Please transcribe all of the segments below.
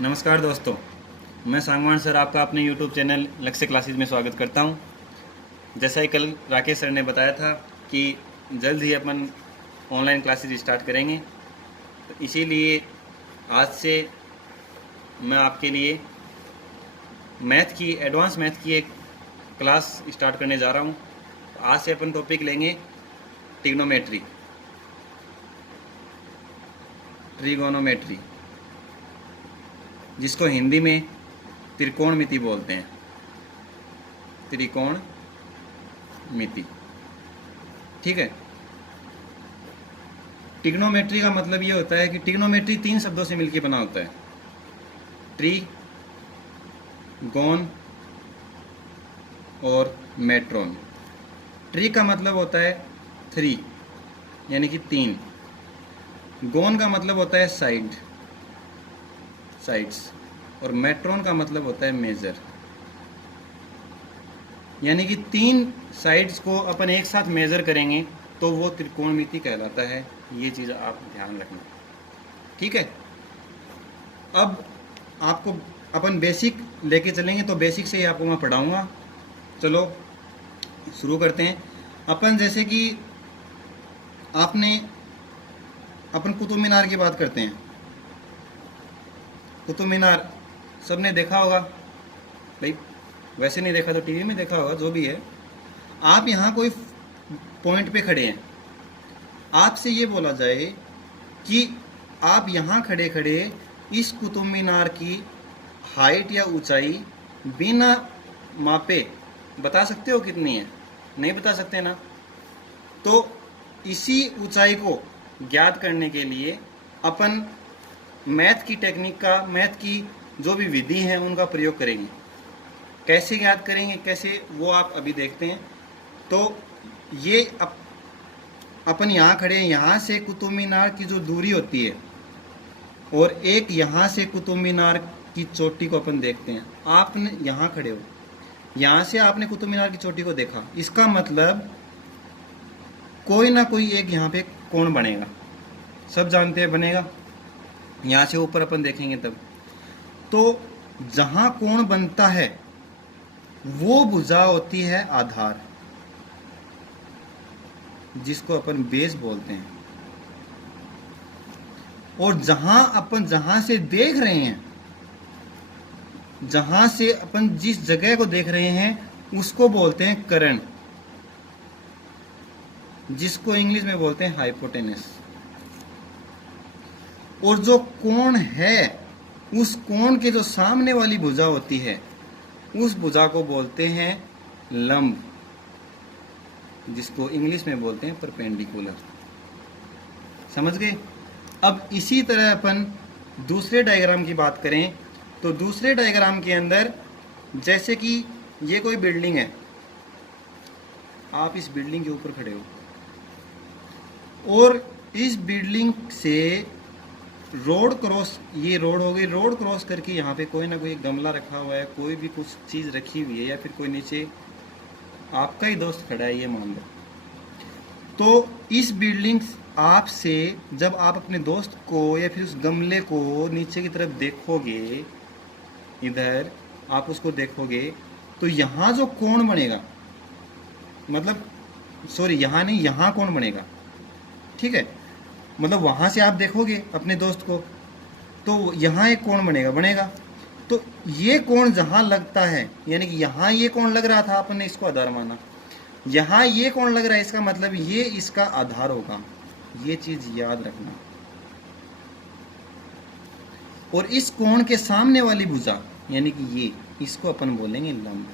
नमस्कार दोस्तों, मैं सांगवान सर आपका अपने YouTube चैनल लक्ष्य क्लासेस में स्वागत करता हूं। जैसा ही कल राकेश सर ने बताया था कि जल्द ही अपन ऑनलाइन क्लासेस स्टार्ट करेंगे, तो इसीलिए आज से मैं आपके लिए एडवांस मैथ की एक क्लास स्टार्ट करने जा रहा हूं। तो आज से अपन टॉपिक लेंगे ट्रिगोनोमेट्री, जिसको हिंदी में त्रिकोणमिति बोलते हैं। त्रिकोणमिति, ठीक है। ट्रिग्नोमेट्री का मतलब ये होता है कि ट्रिग्नोमेट्री 3 शब्दों से मिलकर बना होता है। ट्री, गोन और मेट्रोन। ट्री का मतलब होता है 3 यानी कि 3। गोन का मतलब होता है साइड्स और मेट्रोन का मतलब होता है मेजर। यानी कि 3 साइड्स को अपन एक साथ मेजर करेंगे तो वो त्रिकोणमिति कहलाता है। ये चीज़ आप ध्यान रखना, ठीक है। अब आपको अपन बेसिक लेके चलेंगे, तो बेसिक से ही आपको मैं पढ़ाऊँगा। चलो शुरू करते हैं। अपन जैसे कि अपन कुतुब मीनार की बात करते हैं। कुतुब मीनार सबने देखा होगा भाई, वैसे नहीं देखा तो टीवी में देखा होगा, जो भी है। आप यहाँ कोई पॉइंट पे खड़े हैं, आपसे ये बोला जाए कि आप यहाँ खड़े खड़े इस कुतुब मीनार की हाइट या ऊंचाई बिना मापे बता सकते हो कितनी है? नहीं बता सकते ना। तो इसी ऊंचाई को ज्ञात करने के लिए अपन मैथ की जो भी विधि है उनका प्रयोग करेंगे। कैसे ज्ञात करेंगे, कैसे, वो आप अभी देखते हैं। तो ये अपन यहाँ खड़े हैं, यहाँ से कुतुब मीनार की जो दूरी होती है और एक यहाँ से कुतुब मीनार की चोटी को अपन देखते हैं। आपने यहाँ खड़े हो, यहाँ से आपने कुतुब मीनार की चोटी को देखा, इसका मतलब कोई ना कोई एक यहाँ पे कोण बनेगा। सब जानते हैं बनेगा। यहाँ से ऊपर अपन देखेंगे तब। तो जहाँ कोण बनता है वो भुजा होती है आधार, जिसको अपन बेस बोलते हैं। और जहां से देख रहे हैं, जहां से अपन जिस जगह को देख रहे हैं उसको बोलते हैं कर्ण, जिसको इंग्लिश में बोलते हैं हाइपोटेनस। और जो कोण है, उस कोण के जो सामने वाली भुजा होती है उस भुजा को बोलते हैं लंब, जिसको इंग्लिश में बोलते हैं परपेंडिकुलर। समझ गए? अब इसी तरह अपन दूसरे डायग्राम की बात करें तो दूसरे डायग्राम के अंदर जैसे कि ये कोई बिल्डिंग है, आप इस बिल्डिंग के ऊपर खड़े हो और इस बिल्डिंग से ये रोड हो गई। रोड क्रॉस करके यहाँ पे कोई ना कोई गमला रखा हुआ है, कोई भी कुछ चीज़ रखी हुई है, या फिर कोई नीचे आपका ही दोस्त खड़ा है, ये मान लो। तो इस बिल्डिंग आपसे जब आप अपने दोस्त को या फिर उस गमले को नीचे की तरफ देखोगे, इधर आप उसको देखोगे, तो यहाँ जो कोण बनेगा, मतलब सॉरी यहाँ नहीं, यहाँ कोण बनेगा, ठीक है। मतलब वहाँ से आप देखोगे अपने दोस्त को तो यहाँ एक कोण बनेगा। तो ये कोण जहाँ लगता है, यानी कि यहाँ ये कोण लग रहा था, अपन ने इसको आधार माना। यहाँ ये कोण लग रहा है, इसका मतलब ये इसका आधार होगा। ये चीज याद रखना। और इस कोण के सामने वाली भुजा यानी कि ये, इसको अपन बोलेंगे लंब,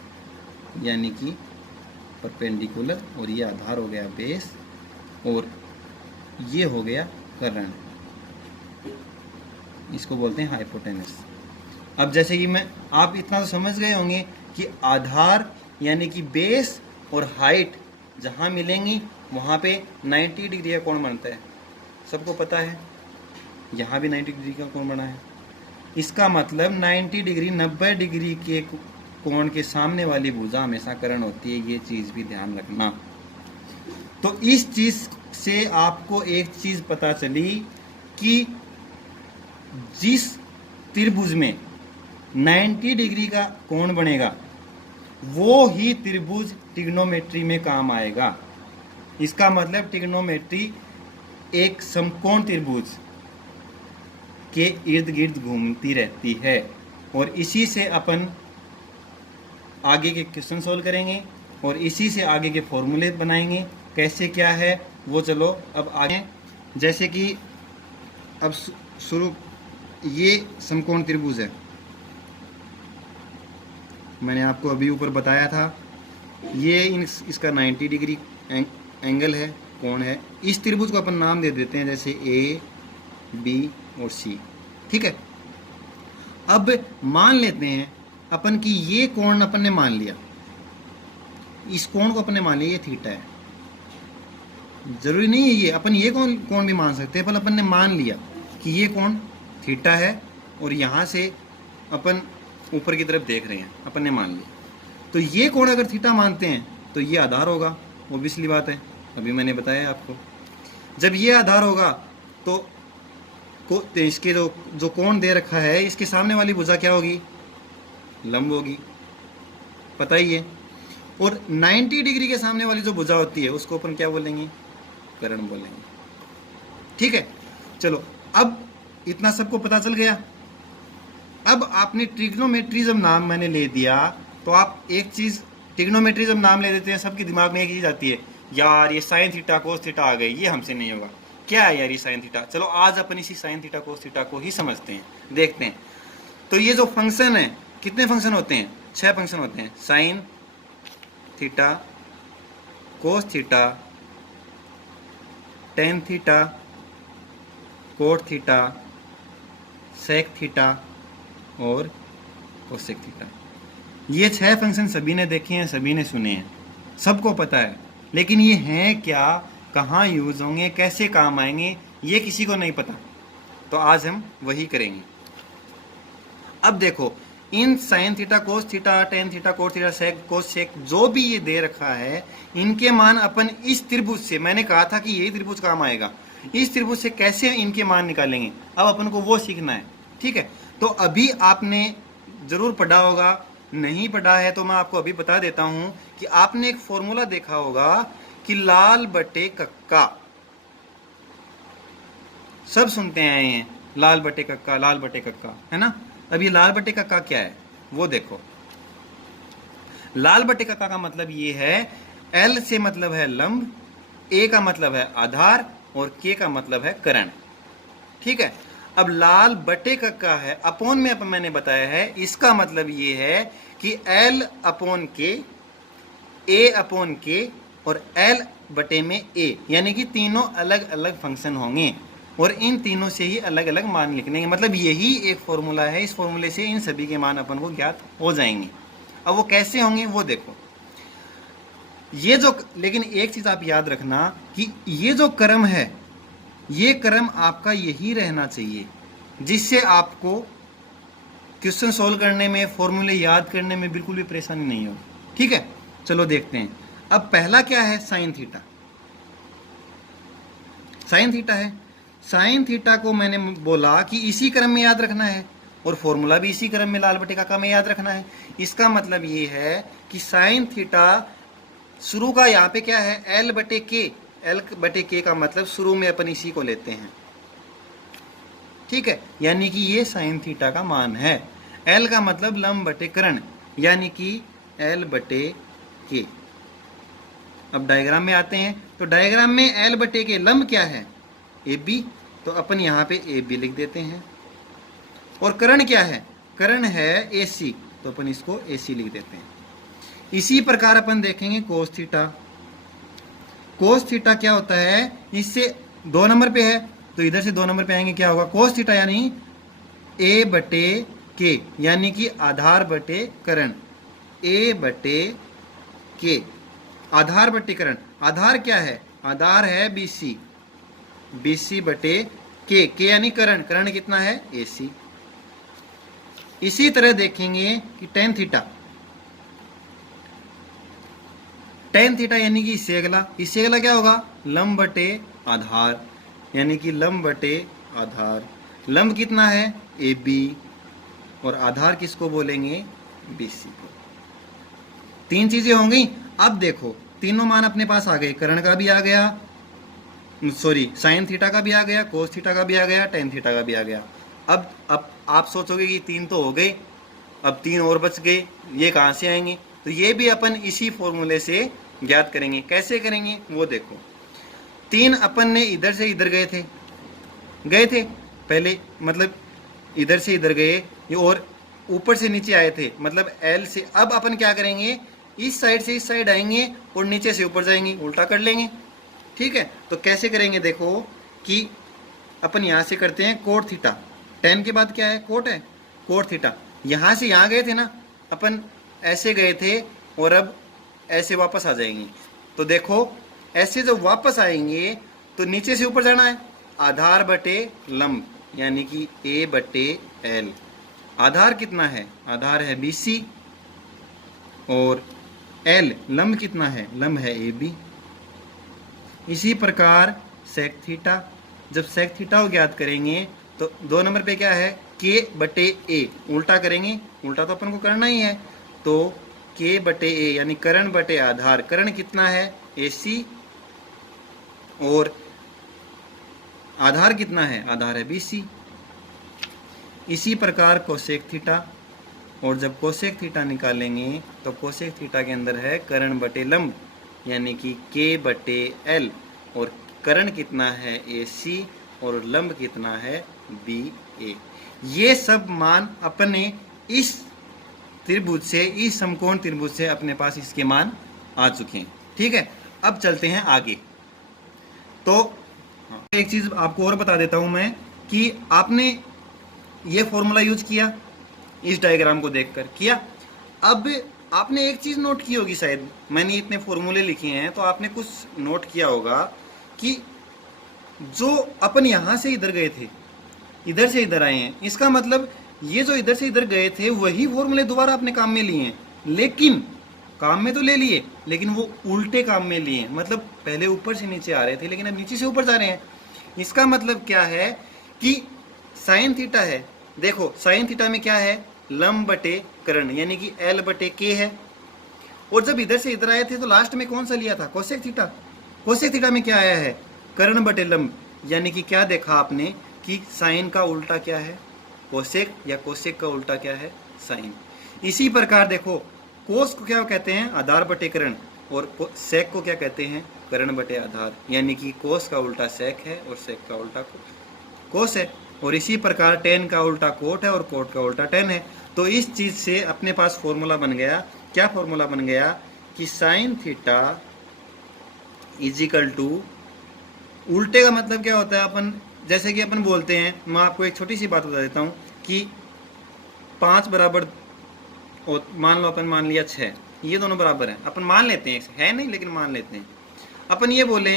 यानी कि परपेंडिकुलर। और ये आधार हो गया बेस और ये हो गया कर्ण, इसको बोलते हैं हाइपोटेनस। अब जैसे कि आप इतना तो समझ गए होंगे कि आधार यानी कि बेस और हाइट जहाँ मिलेंगी वहाँ पे 90 डिग्री का कोण बनता है। सबको पता है, यहाँ भी 90 डिग्री का कोण बना है। इसका मतलब 90 डिग्री 90 डिग्री के कोण के सामने वाली भुजा हमेशा कर्ण होती है। ये चीज़ भी ध्यान रखना। तो इस चीज़ से आपको एक चीज़ पता चली कि जिस त्रिभुज में 90 डिग्री का कोण बनेगा वो ही त्रिभुज ट्रिग्नोमेट्री में काम आएगा। इसका मतलब ट्रिग्नोमेट्री एक समकोण त्रिभुज के इर्द गिर्द घूमती रहती है और इसी से अपन आगे के क्वेश्चन सॉल्व करेंगे और इसी से आगे के फॉर्मूले बनाएंगे। कैसे क्या है वो चलो अब आगे। जैसे कि अब शुरू, ये समकोण त्रिभुज है, मैंने आपको अभी ऊपर बताया था, ये इसका 90 डिग्री एंगल है, कोण है। इस त्रिभुज को अपन नाम दे देते हैं जैसे ए, बी और सी, ठीक है। अब मान लेते हैं अपन की ये कोण अपन ने मान लिया, इस कोण को अपन ने मान लिया ये थीटा है। जरूरी नहीं है ये, अपन ये कोण भी मान सकते हैं, पर अपन ने मान लिया कि ये कोण थीटा है और यहाँ से अपन ऊपर की तरफ देख रहे हैं, अपन ने मान लिया। तो ये कोण अगर थीटा मानते हैं तो ये आधार होगा, ओब्वियसली बात है, अभी मैंने बताया आपको। जब ये आधार होगा तो इसके जो कोण दे रखा है इसके सामने वाली भुजा क्या होगी, लंब होगी, पता ही है। और 90 डिग्री के सामने वाली जो भुजा होती है उसको अपन क्या बोलेंगे, कर्ण बोलेंगे, ठीक है। चलो अब इतना सबको पता चल गया। अब आपने ट्रिग्नोमेट्रिज्म नाम मैंने ले दिया तो आप एक चीज, ट्रिग्नोमेट्रिज्म नाम ले देते हैं, सबके दिमाग में एक चीज आती है, यार ये साइन थीटा कोस थीटा आ गई, ये हमसे नहीं होगा, क्या है यार ये साइन थीटा। चलो आज अपन इसी साइन थीटा कोस थीटा को ही समझते हैं, देखते हैं। तो ये जो फंक्शन है, कितने फंक्शन होते हैं, 6 फंक्शन होते हैं, sine theta, cos theta, tan theta, cot theta, sec theta और कोसेक थीटा। ये 6 फंक्शन सभी ने देखे हैं, सभी ने सुने हैं, सबको पता है, लेकिन ये हैं क्या, कहाँ यूज होंगे, कैसे काम आएंगे, ये किसी को नहीं पता। तो आज हम वही करेंगे। अब देखो, इन sine theta cos theta tan theta cot theta sec cosec जो भी ये दे रखा है, इनके मान अपन इस त्रिभुज से, मैंने कहा था कि यही त्रिभुज काम आएगा, इस त्रिभुज से कैसे इनके मान निकालेंगे, अब अपन को वो सीखना है, ठीक है। तो अभी आपने जरूर पढ़ा होगा, नहीं पढ़ा है तो मैं आपको अभी बता देता हूं कि आपने एक फॉर्मूला देखा होगा कि लाल बटे कक्का, सब सुनते आए हैं, लाल बटे कक्का, लाल बटे कक्का, है ना। अब ये लाल बटे कक्का क्या है वो देखो। लाल बटे कक्का का मतलब ये है, एल से मतलब है लंब, ए का मतलब है आधार और के का मतलब है कर्ण, ठीक है। अब लाल बटे कक्का है, अपोन में अपन मैंने बताया है, इसका मतलब ये है कि एल अपोन के, ए अपोन के और एल बटे में ए, यानी कि तीनों अलग अलग फंक्शन होंगे और इन तीनों से ही अलग अलग मान लिखने के, मतलब यही एक फॉर्मूला है, इस फॉर्मूले से इन सभी के मान अपन को ज्ञात हो जाएंगे। अब वो कैसे होंगे वो देखो। ये जो, लेकिन एक चीज आप याद रखना कि ये जो क्रम है, ये क्रम आपका यही रहना चाहिए, जिससे आपको क्वेश्चन सॉल्व करने में, फॉर्मूले याद करने में बिल्कुल भी परेशानी नहीं हो, ठीक है। चलो देखते हैं। अब पहला क्या है, साइन थीटा। साइन थीटा है, साइन थीटा को मैंने बोला कि इसी क्रम में याद रखना है और फॉर्मूला भी इसी क्रम में लाल बटे कक्का में याद रखना है। इसका मतलब ये है कि साइन थीटा शुरू का यहाँ पे क्या है, एल बटे के, एल बटे के का मतलब शुरू में अपन इसी को लेते हैं, ठीक है, यानी कि ये साइन थीटा का मान है। एल का मतलब लंब बटे कर्ण, यानी कि एल बटे के। अब डायग्राम में आते हैं, तो डायग्राम में एल बटे के लंब क्या है, ए बी, तो अपन यहाँ पे ए बी लिख देते हैं। और कर्ण क्या है, कर्ण है ए सी, तो अपन इसको ए सी लिख देते हैं। इसी प्रकार अपन देखेंगे कोस थीटा। कोस थीटा क्या होता है, इससे 2 नंबर पे है तो इधर से 2 नंबर पे आएंगे, क्या होगा, कोस थीटा यानी ए बटे के, यानी कि आधार बटे कर्ण, ए बटे के, आधार बटे कर्ण। आधार क्या है, आधार है बी सी, बी सी बटे के यानी कर्ण, कर्ण कितना है, ए सी। इसी तरह देखेंगे कि टेन थीटा, टेन थीटा यानी कि इससे अगला क्या होगा, लंब बटे आधार, यानी कि लंब बटे आधार। लंब कितना है, ए बी, और आधार किसको बोलेंगे, BC को। 3 चीजें हो गई। अब देखो तीनों मान अपने पास आ गए, करण का भी आ गया, सॉरी साइन थीटा का भी आ गया, कोस थीटा का भी आ गया, टेन थीटा का भी आ गया। अब आप सोचोगे कि 3 तो हो गए, अब 3 और बच गए, ये कहाँ से आएंगे? तो ये भी अपन इसी फॉर्मूले से ज्ञात करेंगे। कैसे करेंगे वो देखो। 3 अपन ने इधर से इधर गए थे पहले, मतलब इधर से इधर गए और ऊपर से नीचे आए थे, मतलब L से। अब अपन क्या करेंगे, इस साइड से इस साइड आएंगे और नीचे से ऊपर जाएंगे, उल्टा कर लेंगे। ठीक है, तो कैसे करेंगे देखो कि अपन यहाँ से करते हैं कोट थीटा, टेन के बाद क्या है, कोट है, कोट थीटा। यहाँ से यहाँ गए थे ना, अपन ऐसे गए थे और अब ऐसे वापस आ जाएंगे। तो देखो ऐसे जब वापस आएंगे तो नीचे से ऊपर जाना है, आधार बटे लंब यानी कि A बटे L। आधार कितना है, आधार है BC और L लंब कितना है, लंब है AB। इसी प्रकार सेक थीटा, जब सेक थीटा को ज्ञात करेंगे तो 2 नंबर पे क्या है, K बटे A, उल्टा करेंगे, उल्टा तो अपन को करना ही है। तो K बटे A यानी करण बटे आधार, करण कितना है AC और आधार कितना है, आधार है BC। इसी प्रकार कोसेक थीटा, और जब कोसेक थीटा निकालेंगे तो कोसेक थीटा के अंदर है करण बटे लंब यानी कि K बटे L, और करण कितना है AC और लंब कितना है BA। ये सब मान अपने इस त्रिभुज से, इस समकोण त्रिभुज से अपने पास इसके मान आ चुके हैं। ठीक है, अब चलते हैं आगे। तो एक चीज आपको और बता देता हूं मैं कि आपने ये फॉर्मूला यूज किया, इस डायग्राम को देखकर किया। अब आपने एक चीज नोट की होगी, शायद मैंने इतने फॉर्मूले लिखे हैं तो आपने कुछ नोट किया होगा कि जो अपन यहां से इधर गए थे, इधर से इधर आए हैं, इसका मतलब ये जो इधर से इधर गए थे वही फॉर्मूले दोबारा अपने काम में लिए हैं। लेकिन काम में तो ले लिए, लेकिन वो उल्टे काम में लिए हैं। मतलब पहले ऊपर से नीचे आ रहे थे लेकिन अब नीचे से ऊपर जा रहे हैं। इसका मतलब क्या है कि साइन थीटा है, देखो साइन थीटा में क्या है, लंब बटे करण यानी कि L बटे K है। और जब इधर से इधर आए थे तो लास्ट में कौन सा लिया था, कोसेक थीटा। कोसेक थीटा में क्या आया है, करण बटे लंब, यानी कि क्या देखा आपने कि साइन का उल्टा क्या है, कोसेक, या कोसेक का उल्टा क्या है, साइन। इसी प्रकार देखो कोस को क्या कहते हैं, आधार बटे करण, और सेक को क्या कहते हैं, करण बटे आधार, यानी कि कोस का उल्टा सेक है और सेक का उल्टा कोस है। और इसी प्रकार टेन का उल्टा कोट है और कोट का उल्टा टेन है। तो इस चीज से अपने पास फॉर्मूला बन गया, क्या फॉर्मूला बन गया कि साइन थीटा इजिकल टू, उल्टे का मतलब क्या होता है, अपन जैसे कि अपन बोलते हैं, मैं आपको एक छोटी सी बात बता देता हूँ कि 5 बराबर, मान लो अपन मान लिया 6, ये दोनों बराबर हैं, अपन मान लेते हैं, है नहीं लेकिन मान लेते हैं। अपन ये बोले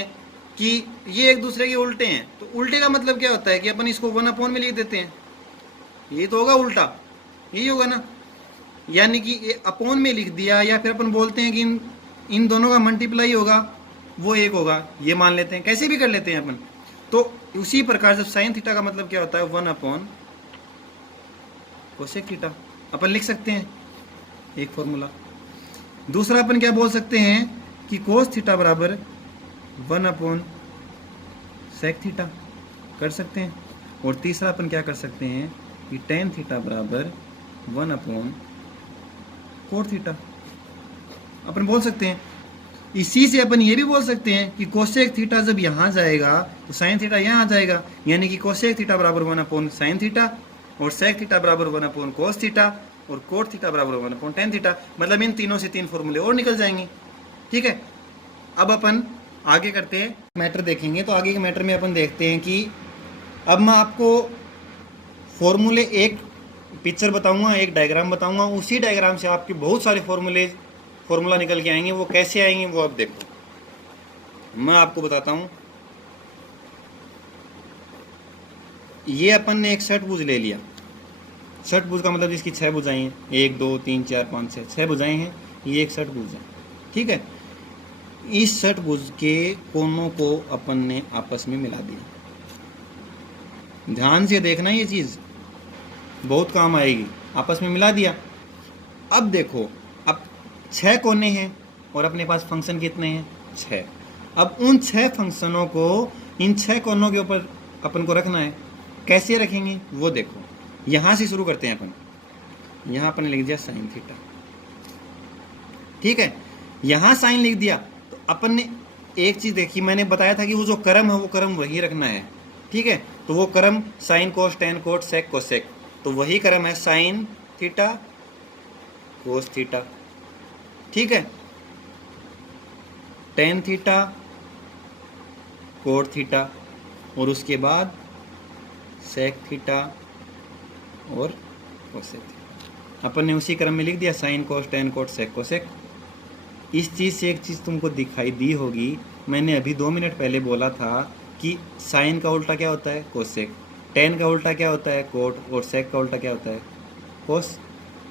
कि ये एक दूसरे के उल्टे हैं, तो उल्टे का मतलब क्या होता है कि अपन इसको 1/, में लिख देते हैं, ये तो होगा उल्टा, यही होगा ना, यानी कि ये अपॉन में लिख दिया, या फिर अपन बोलते हैं कि इन दोनों का मल्टीप्लाई होगा, वो 1 होगा, ये मान लेते हैं, कैसे भी कर लेते हैं अपन। तो उसी प्रकार जब साइन थीटा का मतलब क्या होता है, 1/, कोसेक थीटा, अपन लिख सकते हैं एक फॉर्मूला। दूसरा अपन क्या बोल सकते हैं कि कोस थीटा बराबर 1/, सेक थीटा कर सकते हैं। और तीसरा अपन क्या कर सकते हैं कि टेन थीटा बराबर 1/, कोट थीटा अपन बोल सकते हैं। इसी से अपन ये भी बोल सकते हैं कि कोसेक थीटा जब यहाँ जाएगा तो साइन थीटा यहाँ आ जाएगा, यानी कि कोसेक थीटा बराबर 1/, साइन थीटा, और सेक थीटा बराबर 1/, कोस थीटा, और कोट थीटा बराबर 1/, टेन थीटा। मतलब इन तीनों से 3 फॉर्मूले और निकल जाएंगे। ठीक है, अब अपन आगे करते हैं, मैटर देखेंगे। तो आगे के मैटर में अपन देखते हैं कि अब मैं आपको फॉर्मूले, एक पिक्चर बताऊंगा, एक डायग्राम बताऊंगा, उसी डायग्राम से आपके बहुत सारे फॉर्मूला निकल के आएंगे। वो कैसे आएंगे वो अब देखो, मैं आपको बताता हूं। ये अपन ने एक षटभुज ले लिया, षटभुज का मतलब इसकी 6 भुजाएं हैं, 1 2 3 4 5 6 भुजाएं हैं, ये एक षटभुज है। ठीक है, इस षटभुज के कोनों को अपन ने आपस में मिला दिया। ध्यान से देखना ये चीज, बहुत काम आएगी। आपस में मिला दिया। अब देखो, अब 6 कोने हैं और अपने पास फंक्शन कितने हैं? 6। अब उन 6 फंक्शनों को इन 6 कोनों के ऊपर अपन को रखना है। कैसे रखेंगे वो देखो। यहाँ से शुरू करते हैं अपन। यहाँ अपन ने लिख दिया साइन थीटा, ठीक है। यहाँ साइन लिख दिया तो अपन ने एक चीज़ देखी, मैंने बताया था कि वो जो क्रम है वो क्रम वही रखना है, ठीक है। तो वो क्रम sine cos tan cot sec cosec, तो वही क्रम है साइन थीटा कोस थीटा, ठीक है। टेन थीटा कोट थीटा और उसके बाद सेक थीटा और कोसेक थीटा। अपन ने उसी क्रम में लिख दिया sine cos tan cot sec cosec. इस चीज़ से एक चीज़ तुमको दिखाई दी होगी, मैंने अभी 2 मिनट पहले बोला था कि साइन का उल्टा क्या होता है? कोसेक। टेन का उल्टा क्या होता है? कोट। और सेक का उल्टा क्या होता है? कोस।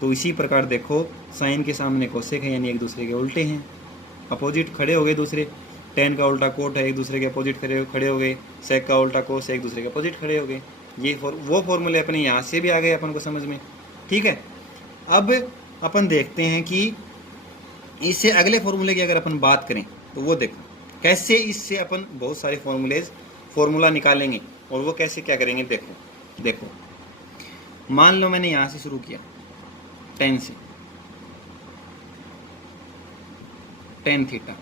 तो इसी प्रकार देखो, साइन के सामने कोसेक है, यानी एक दूसरे के उल्टे हैं, अपोजिट खड़े हो गए दूसरे। टेन का उल्टा कोट है, एक दूसरे के अपोजिट खड़े हो गए। सेक का उल्टा कोस, एक दूसरे के अपोजिट खड़े हो गए। ये वो फॉर्मूले अपने यहाँ से भी आ गए अपन को समझ में, ठीक है। अब अपन देखते हैं कि इससे अगले फॉर्मूले की अगर अपन बात करें तो वो देखो कैसे इससे अपन बहुत सारे फॉर्मूला निकालेंगे। और वो कैसे क्या करेंगे देखो मान लो मैंने यहाँ से शुरू किया 10 से, टेन थीटा।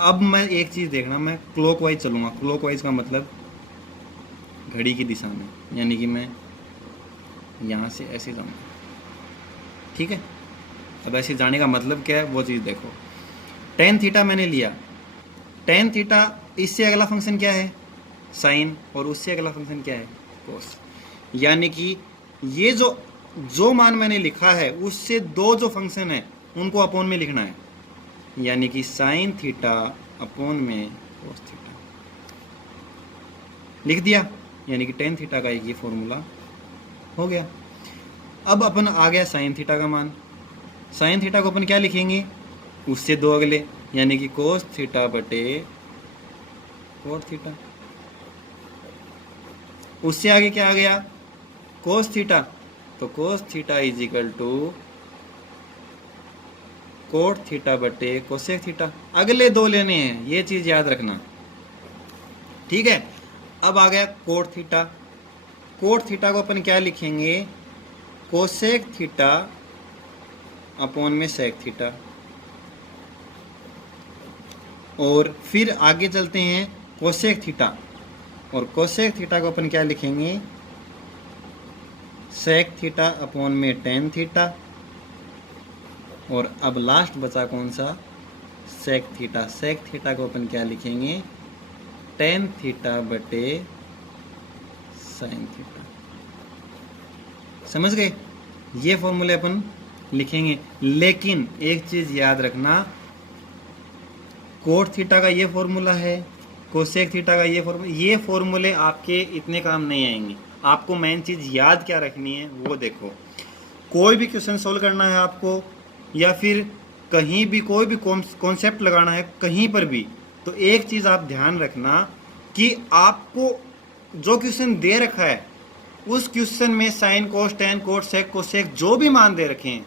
अब मैं एक चीज़ देखना, मैं क्लॉकवाइज चलूँगा। क्लॉकवाइज का मतलब घड़ी की दिशा में, यानी कि मैं यहाँ से ऐसे जाऊँगा, ठीक है। अब ऐसे जाने का मतलब क्या है वो चीज़ देखो। टेन थीटा मैंने लिया, टेन थीटा इससे अगला फंक्शन क्या है? साइन। और उससे अगला फंक्शन क्या है? कोस। यानी कि ये जो मान मैंने लिखा है उससे दो जो फंक्शन है उनको अपोन में लिखना है, यानी कि साइन थीटा अपोन में कोस थीटा लिख दिया, यानी कि टेन थीटा का एक ये फॉर्मूला हो गया। अब अपन आ गया साइन थीटा का मान। साइन थीटा को अपन क्या लिखेंगे? उससे दो अगले, यानी कि कोस थीटा बटे कोट थीटा। उससे आगे क्या आ गया? कोस थीटा, तो cos theta is equal to cot theta बटे कोसेक थीटा। अगले दो लेने हैं, ये चीज याद रखना, ठीक है। अब आ गया कोट थीटा। कोट थीटा को अपन क्या लिखेंगे? कोसेक थीटा अपॉन में सेक थीटा। और फिर आगे चलते हैं कोसेक थीटा, और कोसेक थीटा को अपन क्या लिखेंगे? सेक थीटा अपॉन में टेन थीटा। और अब लास्ट बचा कौन सा? Sec theta. सेक थीटा को अपन क्या लिखेंगे? टेन थीटा बटे साइन थीटा। समझ गए? ये फॉर्मूले अपन लिखेंगे। लेकिन एक चीज याद रखना, कोट थीटा का ये फॉर्मूला है, कोसेक थीटा का ये फॉर्मूले आपके इतने काम नहीं आएंगे। आपको मेन चीज याद क्या रखनी है वो देखो। कोई भी क्वेश्चन सोल्व करना है आपको, या फिर कहीं भी कोई भी कॉन्सेप्ट लगाना है कहीं पर भी, तो एक चीज आप ध्यान रखना कि आपको जो क्वेश्चन दे रखा है उस क्वेश्चन में sine cos tan cot sec cosec जो भी मान दे रखे हैं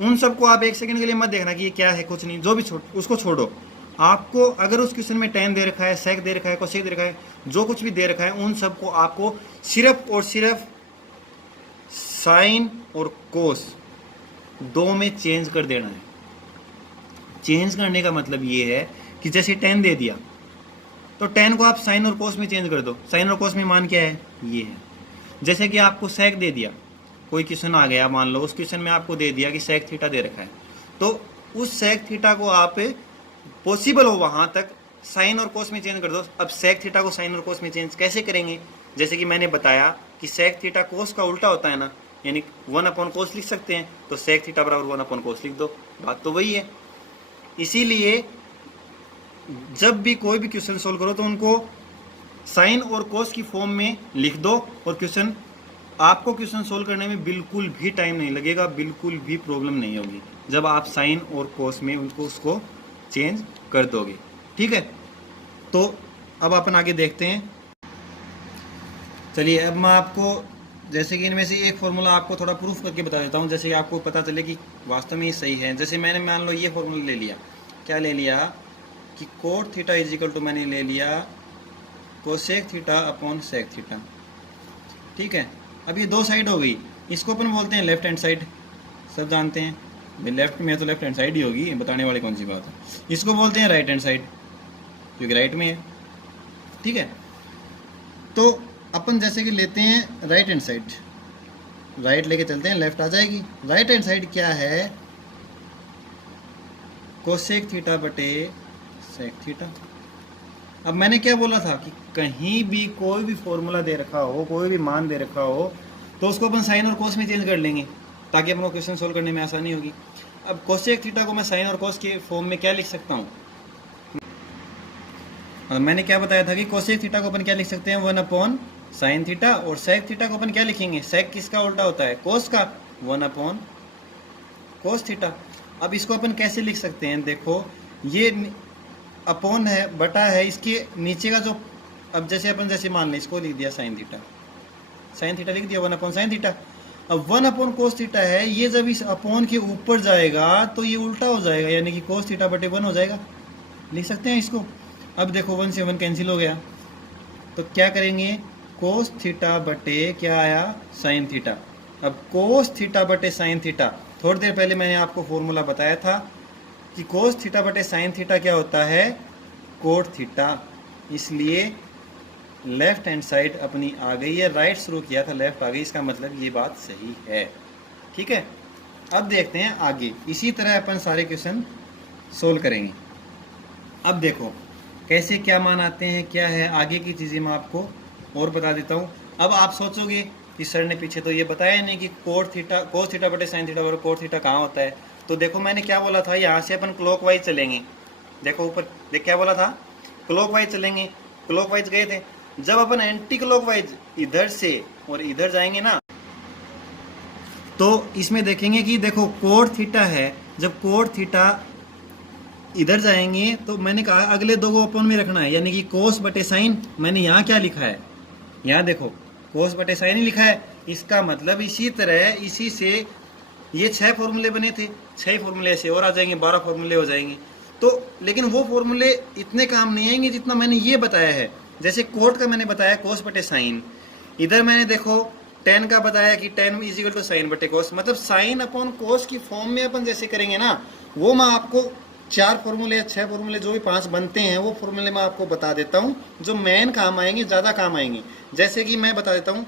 उन सबको आप एक सेकंड के लिए मत देखना कि ये क्या है, कुछ नहीं, जो भी उसको छोड़ो। आपको अगर उस क्वेश्चन में टेन दे रखा है, सेक दे रखा है, कोसेक दे रखा है, जो कुछ भी दे रखा है, उन सबको आपको सिर्फ और सिर्फ साइन और कोस दो में चेंज कर देना है। चेंज करने का मतलब ये है कि जैसे टेन दे दिया तो टेन को आप साइन और कोस में चेंज कर दो। साइन और कोस में मान क्या है? ये है। जैसे कि आपको सेक दे दिया, कोई क्वेश्चन आ गया, मान लो उस क्वेश्चन में आपको दे दिया कि सेक थीटा दे रखा है, तो उस सेक थीटा को आप पॉसिबल हो वहां तक साइन और कोस में चेंज कर दो। अब सेक थीटा को साइन और कोस में चेंज कैसे करेंगे? जैसे कि मैंने बताया कि सेक थीटा कोस का उल्टा होता है ना, यानी 1/कोस लिख सकते हैं, तो सेक थीटा बराबर 1/कोस लिख दो। बात तो वही है। इसीलिए जब भी कोई भी क्वेश्चन सोल्व करो तो उनको साइन और कोस की फॉर्म में लिख दो, और आपको क्वेश्चन सोल्व करने में बिल्कुल भी टाइम नहीं लगेगा, बिल्कुल भी प्रॉब्लम नहीं होगी जब आप साइन और कोस में उसको चेंज कर दोगे, ठीक है। तो अब अपन आगे देखते हैं। चलिए अब मैं आपको जैसे कि इनमें से एक फॉर्मूला आपको थोड़ा प्रूफ करके बता देता हूँ, जैसे कि आपको पता चले कि वास्तव में ये सही है। जैसे मैंने मान लो ये फॉर्मूला ले लिया, क्या ले लिया कि cot theta is equal to, मैंने ले लिया cosec theta upon sec theta. ठीक है, अब ये दो साइड हो गई, इसको अपन बोलते हैं लेफ्ट हैंड साइड, सब जानते हैं भाई लेफ्ट में तो लेफ्ट हैंड साइड ही होगी, बताने वाली कौन सी बात है। इसको बोलते हैं राइट हैंड साइड क्योंकि राइट में है। ठीक है, तो अपन जैसे कि लेते हैं राइट हैंड साइड, राइट लेके चलते हैं, लेफ्ट आ जाएगी। राइट हैंड साइड क्या है, कोसेक थीटा बटे सेक थीटा। अब मैंने क्या बोला था कि कहीं भी कोई भी फॉर्मूला दे रखा हो, कोई भी मान दे रखा हो, तो उसको अपन साइन और कोस में चेंज कर लेंगे ताकि अपन को क्वेश्चन सोल्व करने में आसानी होगी। अब कोसेक थीटा को मैं साइन और कोस के फॉर्म में क्या लिख सकता हूँ, मैंने क्या बताया था कि कोसेक थीटा को अपन क्या लिख सकते हैं, 1 अपॉन साइन थीटा, और सेक थीटा को अपन क्या लिखेंगे, सेक किसका उल्टा होता है, कोस का, 1 अपॉन कोस थीटा। अब इसको अपन कैसे लिख सकते हैं, देखो ये अपॉन है, बटा है, इसके नीचे का जो, अब जैसे अपन जैसे मान लें इसको लिख दिया साइन थीटा, साइन थीटा लिख दिया 1 अपॉन साइन थीटा। अब 1 अपॉन कोस थीटा है, ये जब इस अपॉन के ऊपर जाएगा तो ये उल्टा हो जाएगा, यानी कि कोस थीटा बटे 1 हो जाएगा, लिख सकते हैं इसको। अब देखो 1 से 1 कैंसिल हो गया, तो क्या करेंगे, कोस थीटा बटे क्या आया, साइन थीटा। अब कोस थीटा बटे साइन थीटा, थोड़ी देर पहले मैंने आपको फॉर्मूला बताया था कि कोस थीटा बटे साइन थीटा क्या होता है, कोट थीटा, इसलिए लेफ्ट हैंड साइड अपनी आ गई है, राइट शुरू किया था लेफ्ट आ गई, इसका मतलब ये बात सही है। ठीक है, अब देखते हैं आगे, इसी तरह अपन सारे क्वेश्चन सोल्व करेंगे। अब देखो कैसे क्या मान आते हैं, क्या है आगे की चीज़ें मैं आपको और बता देता हूँ। अब आप सोचोगे कि सर ने पीछे तो ये बताया नहीं कि कोट थीटा, कोस थीटा बटे साइन थीटा बराबर कोट थीटा कहाँ होता है। तो देखो मैंने क्या बोला था, यहाँ से अपन क्लॉकवाइज चलेंगे, देखो ऊपर देख क्या बोला था, क्लॉकवाइज चलेंगे, क्लॉकवाइज गए थे। जब अपन एंटी क्लॉकवाइज इधर से और इधर जाएंगे ना, तो इसमें देखेंगे कि देखो कोट थीटा है, जब कोट थीटा इधर जाएंगे तो मैंने कहा अगले दो को अपन में रखना है, यानी कि कोस बटे साइन। मैंने यहाँ क्या लिखा है, यहाँ देखो कोस बटे साइन ही लिखा है, इसका मतलब इसी तरह इसी से ये 6 फॉर्मूले बने थे, 6 फॉर्मूले ऐसे और आ जाएंगे, 12 फॉर्मूले हो जाएंगे। तो लेकिन वो फॉर्मूले इतने काम नहीं आएंगे जितना मैंने ये बताया है। जैसे कोट का मैंने बताया कोस बटे साइन, इधर मैंने देखो टेन का बताया कि tan is equal to sine बटे कोस, मतलब साइन अपॉन कोस की फॉर्म में अपन जैसे करेंगे ना, वो मैं आपको 4 फॉर्मूले या 6 फॉर्मूले जो भी 5 बनते हैं वो फॉर्मूले मैं आपको बता देता हूँ जो मेन काम आएंगे, ज़्यादा काम आएंगे। जैसे कि मैं बता देता हूँ,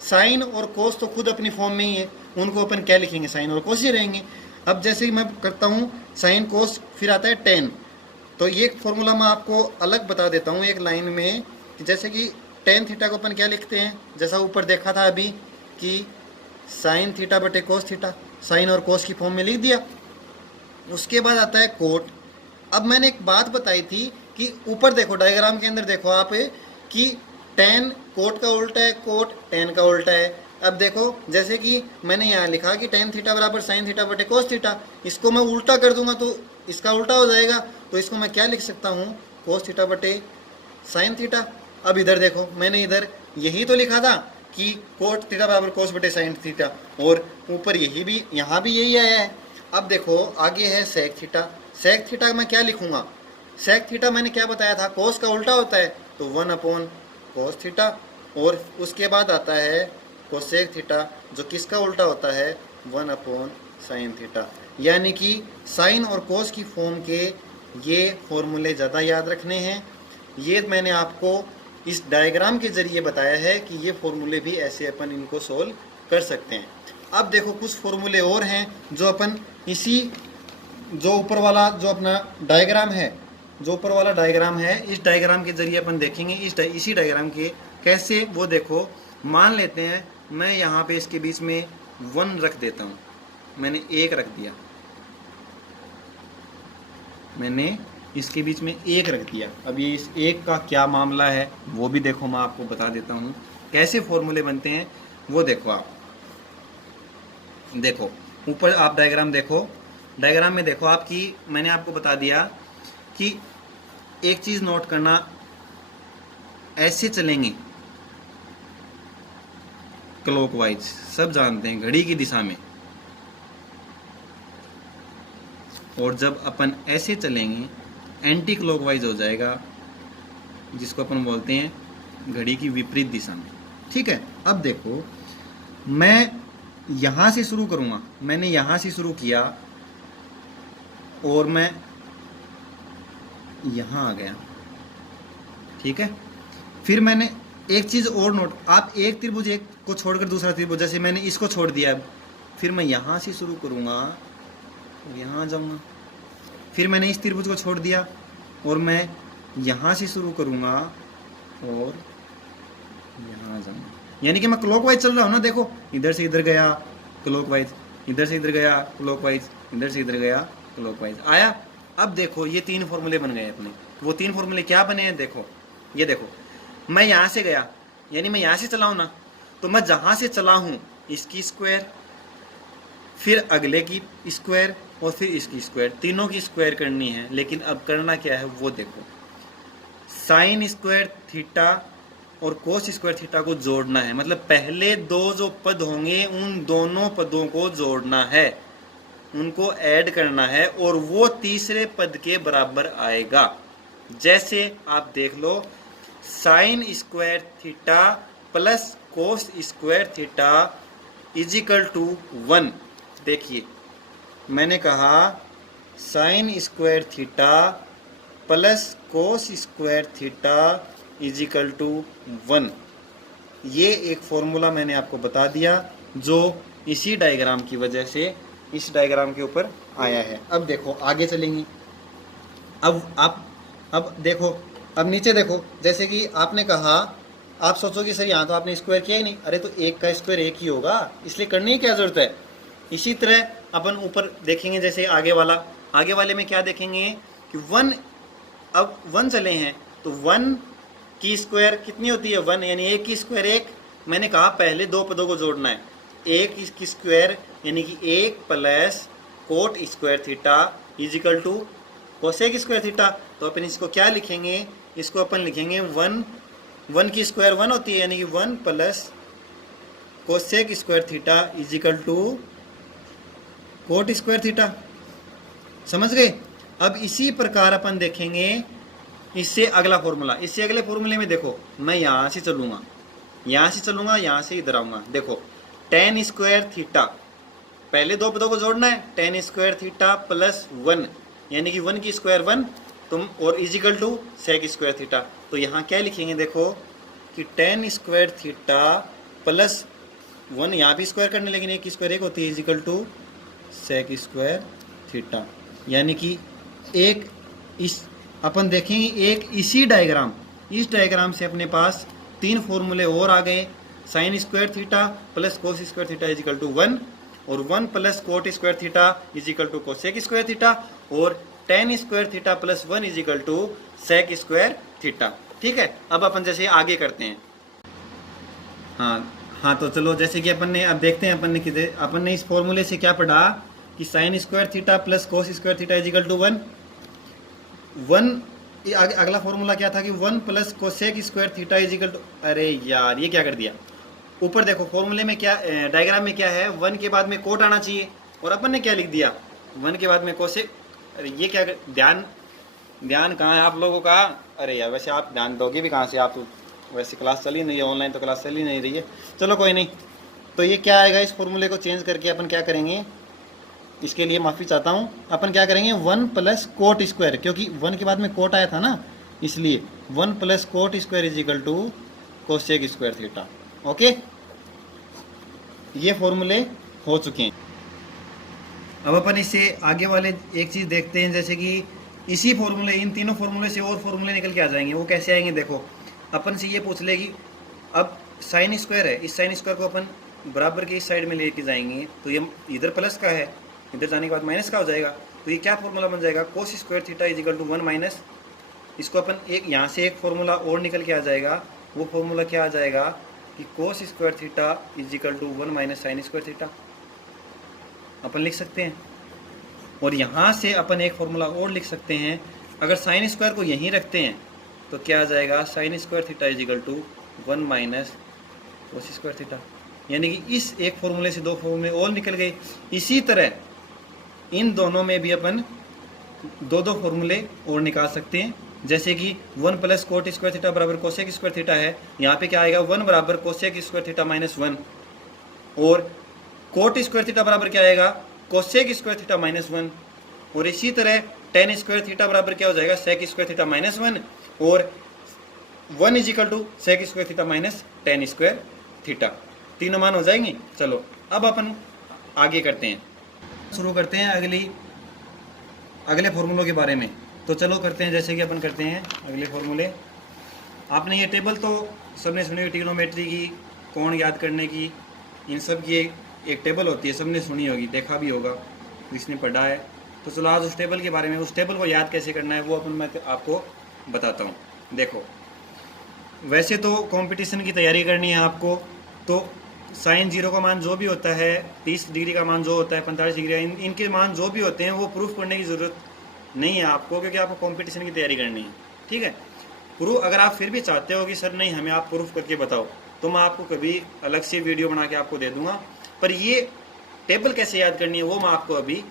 साइन और कोस तो खुद अपनी फॉर्म में ही है, उनको अपन क्या लिखेंगे, साइन और कोस ही रहेंगे। अब जैसे कि मैं करता हूँ साइन कोस, फिर आता है टेन, तो ये फॉर्मूला मैं आपको अलग बता देता हूँ एक लाइन में, कि जैसे कि टेन थीटा को अपन क्या लिखते हैं, जैसा ऊपर देखा था अभी कि साइन थीटा बटे कोस थीटा, साइन और कोस की फॉर्म में लिख दिया। उसके बाद आता है कोट। अब मैंने एक बात बताई थी कि ऊपर देखो डायग्राम के अंदर देखो आप कि टेन कोट का उल्टा है, कोट टेन का उल्टा है। अब देखो जैसे कि मैंने यहाँ लिखा कि टेन थीटा बराबर साइन थीटा बटे कोस थीटा, इसको मैं उल्टा कर दूंगा तो इसका उल्टा हो जाएगा, तो इसको मैं क्या लिख सकता हूँ, कोस थीटा बटे साइन थीटा। अब इधर देखो मैंने इधर यही तो लिखा था कि कोट थीटा बराबर कोस बटे साइन थीटा, और ऊपर यही भी, यहाँ भी यही आया है। अब देखो आगे है सेक थीटा, सेक थीटा मैं क्या लिखूंगा, सेक थीटा मैंने क्या बताया था, कोस का उल्टा होता है, तो 1 अपॉन कोस थीटा, और उसके बाद आता है कोसेक थीटा जो किसका उल्टा होता है, 1 अपॉन साइन थीटा। यानी कि साइन और कोस की फॉर्म के ये फॉर्मूले ज़्यादा याद रखने हैं। ये मैंने आपको इस डायग्राम के ज़रिए बताया है कि ये फॉर्मूले भी ऐसे अपन इनको सोल्व कर सकते हैं। अब देखो कुछ फॉर्मूले और हैं जो अपन इसी जो ऊपर वाला जो अपना डायग्राम है, जो ऊपर वाला डायग्राम है, इस डायग्राम के ज़रिए अपन देखेंगे इसी डायग्राम के कैसे। वो देखो मान लेते हैं मैं यहाँ पे इसके बीच में 1 रख देता हूँ, मैंने 1 रख दिया, मैंने इसके बीच में 1 रख दिया। अब ये इस 1 का क्या मामला है वो भी देखो, मैं आपको बता देता हूँ कैसे फॉर्मूले बनते हैं वो देखो। आप देखो ऊपर आप डायग्राम देखो, डायग्राम में देखो आपकी, मैंने आपको बता दिया कि एक चीज़ नोट करना, ऐसे चलेंगे, क्लॉकवाइज, सब जानते हैं घड़ी की दिशा में। और जब अपन ऐसे चलेंगे एंटी क्लॉकवाइज हो जाएगा, जिसको अपन बोलते हैं घड़ी की विपरीत दिशा में। ठीक है, अब देखो मैं यहाँ से शुरू करूँगा, मैंने यहाँ से शुरू किया और मैं यहाँ आ गया। ठीक है, फिर मैंने एक चीज़ और नोट, आप एक त्रिभुज एक को छोड़कर दूसरा त्रिभुज, जैसे मैंने इसको छोड़ दिया, फिर मैं यहाँ से शुरू करूँगा और यहाँ आ जाऊँगा। फिर मैंने इस त्रिभुज को छोड़ दिया और मैं यहाँ से शुरू करूँगा और यहाँ आ जाऊँगा। यानी कि मैं क्लॉकवाइज चल रहा हूँ ना, देखो इधर से इधर गया क्लॉकवाइज, इधर से इधर गया क्लॉकवाइज, इधर से इधर गया क्लॉकवाइज आया। अब देखो ये 3 फॉर्मूले बन गए अपने। वो 3 फॉर्मूले क्या बने हैं, देखो ये देखो, मैं यहाँ से गया यानी मैं यहाँ से चला हूँ ना, तो मैं जहाँ से चला हूँ इसकी स्क्वायर, फिर अगले की स्क्वायर और फिर इसकी स्क्वायर, तीनों की स्क्वायर करनी है। लेकिन अब करना क्या है वो देखो, साइन स्क्वायर थीटा और कोस स्क्वायर थीटा को जोड़ना है। मतलब पहले 2 जो पद होंगे उन दोनों पदों को जोड़ना है, उनको ऐड करना है और वो तीसरे पद के बराबर आएगा। जैसे आप देख लो, sine square theta plus cos square theta is equal to 1। देखिए मैंने कहा sine square theta plus cos square theta is equal to 1। ये एक फॉर्मूला मैंने आपको बता दिया जो इसी डायग्राम की वजह से इस डायग्राम के ऊपर आया है। अब देखो आगे चलेंगे। अब देखो, अब नीचे देखो, जैसे कि आपने कहा, आप सोचो कि सर यहाँ तो आपने स्क्वायर किया ही नहीं। अरे तो 1 का स्क्वायर 1 ही होगा, इसलिए करने की क्या जरूरत है। इसी तरह अपन ऊपर देखेंगे, जैसे आगे वाले में क्या देखेंगे कि 1, अब 1 चले हैं तो 1 की स्क्वायर कितनी होती है 1, यानी 1 की स्क्वायर 1। मैंने कहा पहले 2 पदों को जोड़ना है, 1 की स्क्वायर यानी कि 1 plus cot square theta is equal to cosec square theta. तो अपन इसको क्या लिखेंगे, इसको अपन लिखेंगे 1 की स्क्वायर 1 होती है, यानी कि 1 plus cosec square theta is equal to cot square theta. समझ गए। अब इसी प्रकार अपन देखेंगे इससे अगला फॉर्मूला। इससे अगले फॉर्मूले में देखो, मैं यहाँ से चलूँगा, यहाँ से इधर आऊँगा। देखो tan स्क्वायर थीटा, पहले 2 पदों को जोड़ना है, tan स्क्वायर थीटा प्लस 1 यानी कि 1 की स्क्वायर 1 तुम और is equal to sec square theta. तो यहाँ क्या लिखेंगे देखो कि tan स्क्वायर थीटा प्लस 1, यहाँ भी स्क्वायर करने, लेकिन 1 की स्क्वायर 1 होती है, is equal to sec square theta. यानी कि एक इस अपन देखेंगे एक इसी डायग्राम, इस डायग्राम से अपने पास 3 फॉर्मूले और आ गए। Sine square theta plus cos square theta is equal to 1 और 1 plus cot square theta is equal to cosec square theta और tan square theta plus 1 is equal to sec square theta. ठीक है, अब अपन जैसे आगे करते हैं। हाँ तो चलो, जैसे कि अपन ने अब देखते हैं अपन ने इस फॉर्मूले से क्या पढ़ा कि sine square theta plus cos square theta is equal to 1। अगला फॉर्मूला क्या था कि 1 plus cosec square theta is equal to, अरे यार ये क्या कर दिया, ऊपर देखो फॉर्मूले में क्या, डायग्राम में क्या है, 1 के बाद में कोट आना चाहिए और अपन ने क्या लिख दिया 1 के बाद में कोसेक। अरे ये क्या, ध्यान कहाँ है आप लोगों का। अरे यार वैसे आप ध्यान दोगे भी कहाँ से, आप तो वैसे क्लास चल ही नहीं है, ऑनलाइन तो क्लास चल ही नहीं रही है। चलो कोई नहीं, तो ये क्या आएगा, इस फॉर्मूले को चेंज करके अपन क्या करेंगे, इसके लिए माफ़ी चाहता हूँ, अपन क्या करेंगे 1 प्लस कोट स्क्वायर, क्योंकि 1 के बाद में कोट आया था ना, इसलिए 1 plus cot square is equal to cosec square theta. Okay, ये फॉर्मूले हो चुके हैं। अब अपन इससे आगे वाले एक चीज़ देखते हैं, जैसे कि इसी फॉर्मूले, इन तीनों फॉर्मूले से और फॉर्मूले निकल के आ जाएंगे। वो कैसे आएंगे देखो, अपन से ये पूछ लेगी, अब साइन स्क्वायर है, इस साइन स्क्वायर को अपन बराबर के इस साइड में लेके जाएंगे, तो ये इधर प्लस का है, इधर जाने के बाद माइनस का हो जाएगा। तो ये क्या फॉर्मूला बन जाएगा, cos square theta is equal to 1 minus, इसको अपन एक यहाँ से एक फॉर्मूला और निकल के आ जाएगा। वो फॉर्मूला क्या आ जाएगा कि cos square theta is equal to 1 minus sine square theta, अपन लिख सकते हैं। और यहाँ से अपन एक फॉर्मूला और लिख सकते हैं, अगर साइन स्क्वायर को यहीं रखते हैं तो क्या आ जाएगा, sine square theta is equal to 1 minus cos square theta. यानी कि इस एक फॉर्मूले से दो फॉर्मूले और निकल गए। इसी तरह इन दोनों में भी अपन दो दो फॉर्मूले और निकाल सकते हैं, जैसे कि 1 प्लस कोट स्क्वायर थीटा बराबर कोसेक स्क्वायर थीटा है। यहाँ पे क्या आएगा 1 बराबर कोसेक स्क्वायर थीटा माइनस 1, और कोट स्क्वायर थीटा बराबर क्या आएगा कोसेक स्क्वायर थीटा माइनस 1, और इसी तरह टेन स्क्वायर थीटा बराबर क्या हो जाएगा सेक स्क्वायर थीटा माइनस 1, और 1 is equal to sec square theta minus tan square theta. तीनों मान हो जाएंगे। चलो अब अपन आगे करते हैं, शुरू करते हैं अगले फॉर्मूलों के बारे में। तो चलो करते हैं, जैसे कि अपन करते हैं अगले फॉर्मूले। आपने ये टेबल तो सबने सुनी हुई ट्रिग्नोमेट्री की, कोण याद करने की, इन सब की एक टेबल होती है, सबने सुनी होगी, देखा भी होगा, जिसने पढ़ा है। तो चलो आज उस टेबल के बारे में, उस टेबल को याद कैसे करना है वो अपन मैं आपको बताता हूँ। देखो वैसे तो कंपटीशन की तैयारी करनी है आपको, तो साइन 0 का मान जो भी होता है, 30 डिग्री का मान जो होता है, 45 डिग्री, इनके मान जो भी होते हैं वो प्रूफ करने की ज़रूरत नहीं है आपको, क्योंकि आपको कंपटीशन की तैयारी करनी है। ठीक है, प्रूफ अगर आप फिर भी चाहते हो कि सर नहीं हमें आप प्रूफ करके बताओ, तो मैं आपको कभी अलग से वीडियो बना के आपको दे दूंगा। पर ये टेबल कैसे याद करनी है वो मैं आपको अभी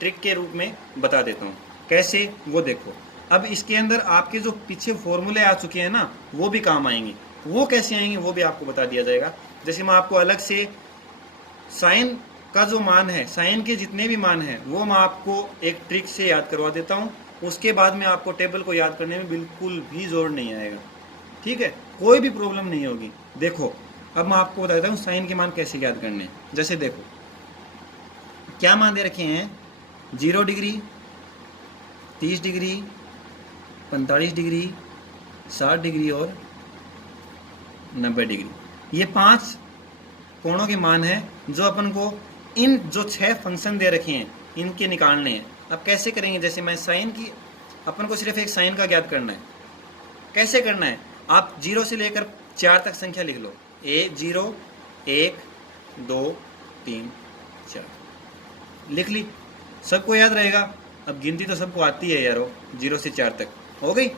ट्रिक के रूप में बता देता हूँ। कैसे वो देखो। अब इसके अंदर आपके जो पीछे फॉर्मूले आ चुके हैं ना वो भी काम आएंगे, वो कैसे आएंगे वो भी आपको बता दिया जाएगा। जैसे मैं आपको अलग से साइन का जो मान है, साइन के जितने भी मान हैं वो मैं आपको एक ट्रिक से याद करवा देता हूँ। उसके बाद में आपको टेबल को याद करने में बिल्कुल भी जोर नहीं आएगा। ठीक है, कोई भी प्रॉब्लम नहीं होगी। देखो अब मैं आपको बता देता हूँ साइन के मान कैसे याद करने हैं। जैसे देखो क्या मान दे रखे हैं, 0 डिग्री, 30 डिग्री, 45 डिग्री, 60 डिग्री और 90 डिग्री। ये 5 कोणों के मान है जो अपन को इन जो 6 फंक्शन दे रखे हैं इनके निकालने हैं। अब कैसे करेंगे, जैसे मैं साइन की, अपन को सिर्फ एक साइन का ज्ञात करना है। कैसे करना है, आप 0 से लेकर 4 तक संख्या लिख लो। 0 1 2 3 4 लिख ली, सबको याद रहेगा। अब गिनती तो सबको आती है यारो, 0 से 4 तक हो गई।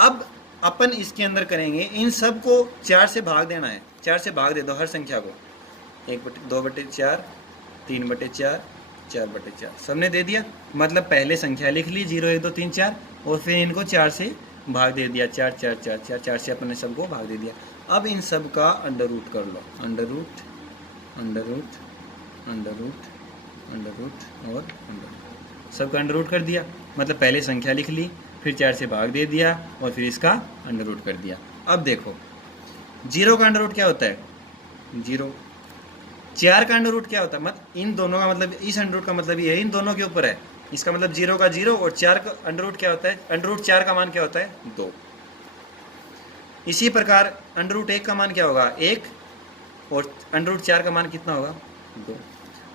अब अपन इसके अंदर करेंगे, इन सब को 4 से भाग देना है। 4 से भाग दे दो हर संख्या को, 2/4, 3/4, 4/4, सबने दे दिया। मतलब पहले संख्या लिख ली 0 1 2 3 4, और फिर इनको 4 से भाग दे दिया, 4 4 4 4 4 से अपन ने सबको भाग दे दिया। अब इन सब का अंडर रूट कर लो, under root, under root, under root, under root और अंडर रूट, सबका अंडर रूट कर दिया। मतलब पहले संख्या लिख ली, फिर 4 से भाग दे दिया और फिर इसका अंडर रूट कर दिया। अब देखो 0 का अंडर रूट क्या होता है 0, 4 का अंडर रूट क्या होता है, मतलब इन दोनों का मतलब, इस अंडर रूट का मतलब ये है इन दोनों के ऊपर है। इसका मतलब 0 का 0 और 4 का अंडर रूट क्या होता है, अंडर रूट 4 का मान क्या होता है 2। इसी प्रकार अंडर रूट 1 का मान क्या होगा 1, और अंडर रूट 4 का मान कितना होगा 2।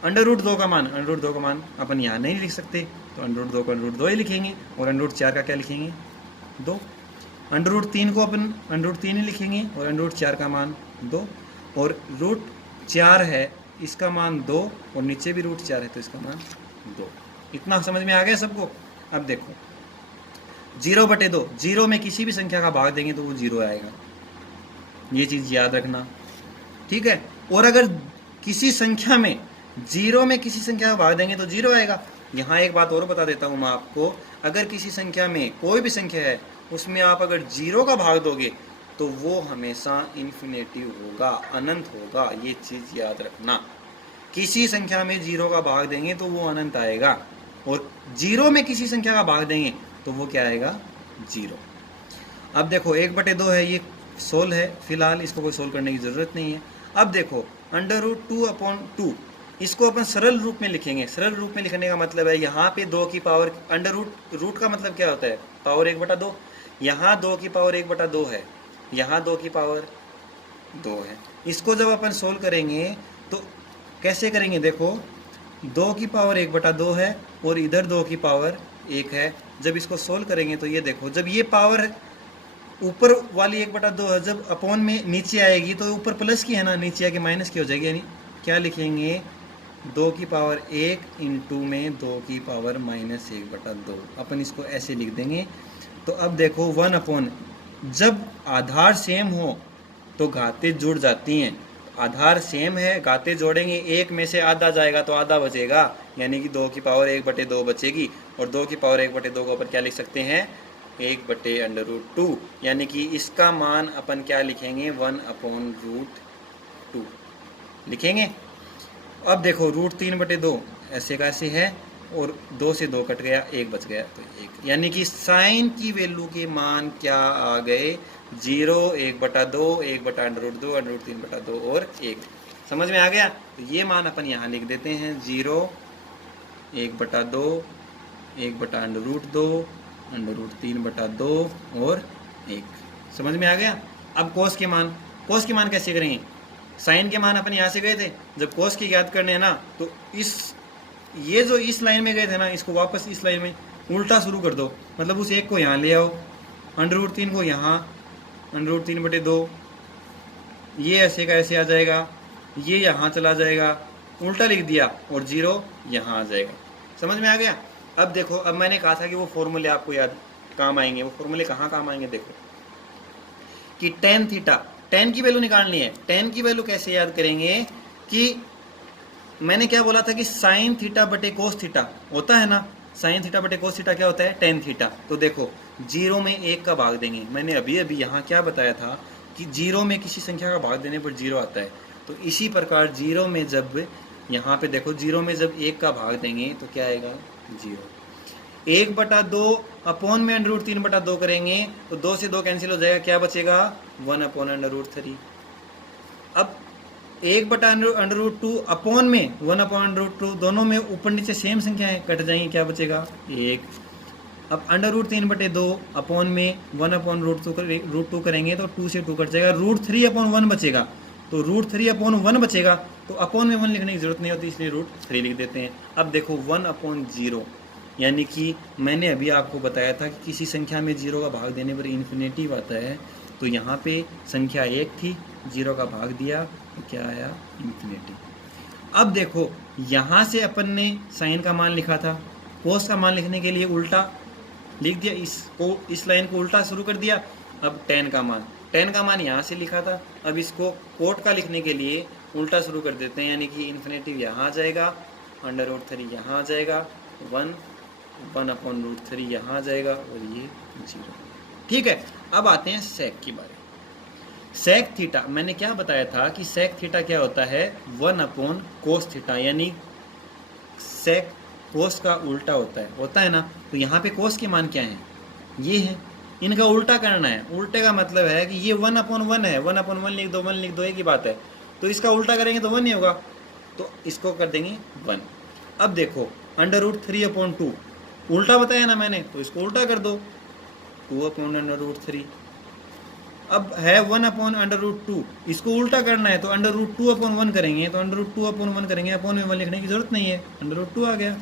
अंडर रूट 2 का मान, अंडर रूट 2 का मान अपन यहाँ नहीं लिख सकते, तो अंडर रूट 2 को अंडर रूट 2 ही लिखेंगे, और अंडर रूट 4 का क्या लिखेंगे 2। अंडर रूट 3 को अपन अंडर रूट 3 ही लिखेंगे, और अंडर रूट 4 का मान 2, और रूट 4 है इसका मान 2, और नीचे भी रूट 4 है तो इसका मान 2। इतना समझ में आ गया सबको। अब देखो 0/2, 0 में किसी भी संख्या का भाग देंगे तो वो 0 आएगा, ये चीज़ याद रखना। ठीक है, और अगर किसी संख्या में 0 में किसी संख्या का भाग देंगे तो 0 आएगा। यहाँ एक बात और बता देता हूँ मैं आपको, अगर किसी संख्या में कोई भी संख्या है उसमें आप अगर 0 का भाग दोगे तो वो हमेशा इन्फिनेटिव होगा, अनंत होगा, ये चीज़ याद रखना। किसी संख्या में 0 का भाग देंगे तो वो अनंत आएगा, और 0 में किसी संख्या का भाग देंगे तो वो क्या आएगा 0। अब देखो 1/2 है, ये सोल है, फिलहाल इसको कोई सोल्व करने की ज़रूरत नहीं है। अब देखो अंडर रूट 2/2, इसको अपन सरल रूप में लिखेंगे। सरल रूप में लिखने का मतलब है यहाँ पे 2 की पावर, अंडर रूट का मतलब क्या होता है पावर 1/2, यहाँ 2 की पावर 1/2 है, यहाँ 2 की पावर 2 है। इसको जब अपन सोल्व करेंगे तो कैसे करेंगे, देखो 2 की पावर 1/2 है और इधर 2 की पावर 1 है। जब इसको सोल्व करेंगे तो ये देखो, जब ये पावर ऊपर वाली 1/2 है, जब अपॉन में नीचे आएगी तो ऊपर प्लस की है ना, नीचे आके माइनस की हो जाएगी। यानी क्या लिखेंगे 2 की पावर 1 इंटू में 2 की पावर -1/2, अपन इसको ऐसे लिख देंगे। तो अब देखो 1/, जब आधार सेम हो तो घातें जुड़ जाती हैं, आधार सेम है, घाते जोड़ेंगे, एक में से आधा जाएगा तो आधा बचेगा, यानी कि 2 की पावर 1/2 बचेगी। और 2 की पावर 1/2 के ऊपर क्या लिख सकते हैं, 1/√2, यानी कि इसका मान अपन क्या लिखेंगे, 1/√2 लिखेंगे। अब देखो √3/2 ऐसे का ऐसे है, और 2 से 2 कट गया, 1 बच गया तो 1, यानी कि साइन की वैल्यू के मान क्या आ गए, 0, 1/2, 1/√2, √3/2 और 1। समझ में आ गया। तो ये मान अपन यहाँ लिख देते हैं, 0, 1/2, 1/√2, √3/2 और 1। समझ में आ गया। अब कोस के मान कैसे करेंगे, साइन के मान अपन यहाँ से गए थे, जब कोस की याद करने हैं ना, तो ये जो इस लाइन में गए थे ना, इसको वापस इस लाइन में उल्टा शुरू कर दो, मतलब उस 1 को यहाँ ले आओ, √3 को यहाँ, √3/2, ये ऐसे का ऐसे आ जाएगा, ये यहाँ चला जाएगा, उल्टा लिख दिया, और 0 यहाँ आ जाएगा। समझ में आ गया। अब देखो, अब मैंने कहा था कि वो फॉर्मूले आपको याद काम आएंगे, वो फॉर्मूले कहाँ काम आएंगे, देखो कि tan थीटा, tan की वैल्यू निकालनी है। tan की वैल्यू कैसे याद करेंगे, कि मैंने क्या बोला था कि साइन थीटा बटे कोस थीटा होता है ना, साइन थीटा बटे कोस थीटा क्या होता है, tan थीटा। तो देखो 0 में 1 का भाग देंगे, मैंने अभी यहाँ क्या बताया था कि 0 में किसी संख्या का भाग देने पर 0 आता है। तो इसी प्रकार 0 में जब यहाँ पे देखो, 0 में जब 1 का भाग देंगे तो क्या आएगा, 0। 1/2 अपॉन में √3/2 करेंगे तो 2 से 2 कैंसिल हो जाएगा, क्या बचेगा, 1/√3। अब 1/√2 अपॉन में 1/√2, दोनों में ऊपर नीचे सेम संख्या है, कट जाएंगे, क्या बचेगा, 1। अब √3/2 अपॉन में 1/√2 करेंगे तो 2 से 2 कट जाएगा, √3/1 बचेगा। तो √3/1 बचेगा, तो अपॉन में 1 लिखने की जरूरत नहीं होती, इसलिए √3 लिख देते हैं। अब देखो 1/0, यानी कि मैंने अभी आपको बताया था कि किसी संख्या में 0 का भाग देने पर इन्फिनेटिव आता है, तो यहाँ पे संख्या 1 थी, 0 का भाग दिया तो क्या आया, इन्फिनेटिव। अब देखो यहाँ से अपन ने साइन का मान लिखा था, कोस का मान लिखने के लिए उल्टा लिख दिया, इस लाइन को उल्टा शुरू कर दिया। अब tan का मान यहाँ से लिखा था, अब इसको कोट का लिखने के लिए उल्टा शुरू कर देते हैं, यानी कि इन्फिनेटिव यहाँ आ जाएगा, √3 यहाँ आ जाएगा, 1/√3 यहाँ आ जाएगा, और ये 0। ठीक है। अब आते हैं सेक की बारे। सेक थीटा, मैंने क्या बताया था कि सेक थीटा क्या होता है, 1/cos थीटा, यानी सेक कोस का उल्टा होता है ना। तो यहाँ पे कोस के मान क्या है, ये है, इनका उल्टा करना है। उल्टे का मतलब है कि ये 1/1 है, 1/1 लिख दो, 1 लिख दो, एक ही बात है। तो इसका उल्टा करेंगे तो 1 ही होगा, तो इसको कर देंगे 1। अब देखो √3/2 उल्टा बताया ना मैंने, तो इसको उल्टा कर दो, 2/√3। अब है 1/√2, इसको उल्टा करना है तो √2/1 करेंगे, तो √2/1 करेंगे, अपॉन में 1 लिखने की जरूरत नहीं है, √2 आ गया।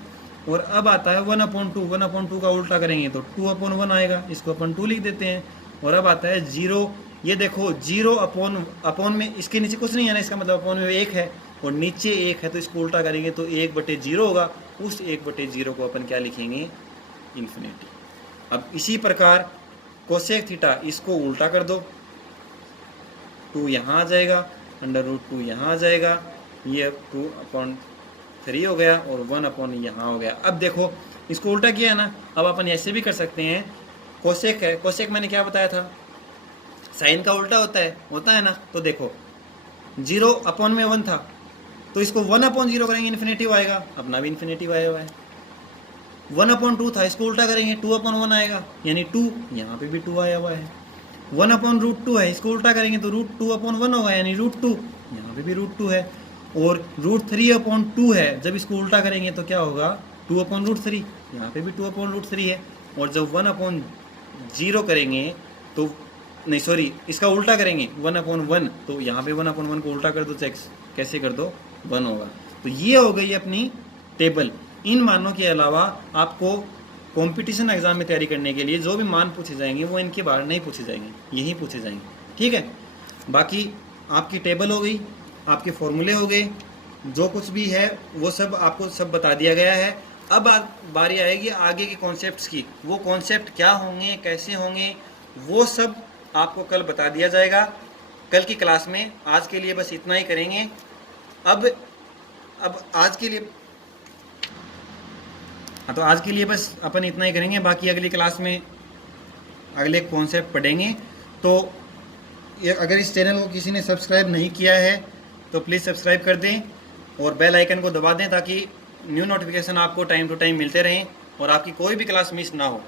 और अब आता है 1/2 का उल्टा करेंगे तो 2/1 आएगा, इसको अपन 2 लिख देते हैं। और अब आता है 0, ये देखो 0 अपॉन में इसके नीचे कुछ नहीं है ना, इसका मतलब अपॉन में 1 है और नीचे 1 है, तो इसको उल्टा करेंगे तो 1/0 होगा। उस 1/0 को अपन क्या लिखेंगे, इन्फिनिटी। अब इसी प्रकार कोसेक थीटा, इसको उल्टा कर दो, 2 यहाँ आ जाएगा, √2 यहाँ आ जाएगा, ये 2/3 हो गया और 1 यहाँ हो गया। अब देखो इसको उल्टा किया है ना, अब अपन ऐसे भी कर सकते हैं। कोसेक है, कोसेक मैंने क्या बताया था, साइन का उल्टा होता है ना। तो देखो 0/1 था, तो इसको 1/0 करेंगे, इन्फिनेटिव आएगा, अपना भी इन्फिनेटिव आया हुआ है। 1/2 था, इसको उल्टा करेंगे 2/1 आएगा, यानी 2, यहाँ पे भी 2 आया हुआ है। 1/√2 है, इसको उल्टा करेंगे तो √2/1 होगा, यानी √2, यहाँ पे भी √2 है। और √3/2 है, जब इसको उल्टा करेंगे तो क्या होगा, 2/√3, यहाँ पे भी 2/√3 है। और जब 1/0 करेंगे तो नहीं, सॉरी, इसका उल्टा करेंगे 1/1, तो यहाँ पे 1/1 को उल्टा कर दो, चेक कैसे कर दो, 1 होगा। तो ये हो गई अपनी टेबल। इन मानों के अलावा आपको कंपटीशन एग्जाम में तैयारी करने के लिए जो भी मान पूछे जाएंगे वो इनके बाहर नहीं पूछे जाएंगे, यही पूछे जाएंगे। ठीक है, बाकी आपकी टेबल हो गई, आपके फॉर्मूले हो गए, जो कुछ भी है वो सब आपको सब बता दिया गया है। अब बारी आएगी आगे के कॉन्सेप्ट्स की। वो कॉन्सेप्ट क्या होंगे, कैसे होंगे, वो सब आपको कल बता दिया जाएगा। कल की क्लास में। आज के लिए बस इतना ही करेंगे। अब आज के लिए हाँ, तो आज के लिए बस अपन इतना ही करेंगे। बाकी अगली क्लास में अगले कॉन्सेप्ट पढ़ेंगे। तो ये अगर इस चैनल को किसी ने सब्सक्राइब नहीं किया है तो प्लीज़ सब्सक्राइब कर दें और बेल आइकन को दबा दें ताकि न्यू नोटिफिकेशन आपको टाइम टू टाइम मिलते रहें और आपकी कोई भी क्लास मिस ना हो।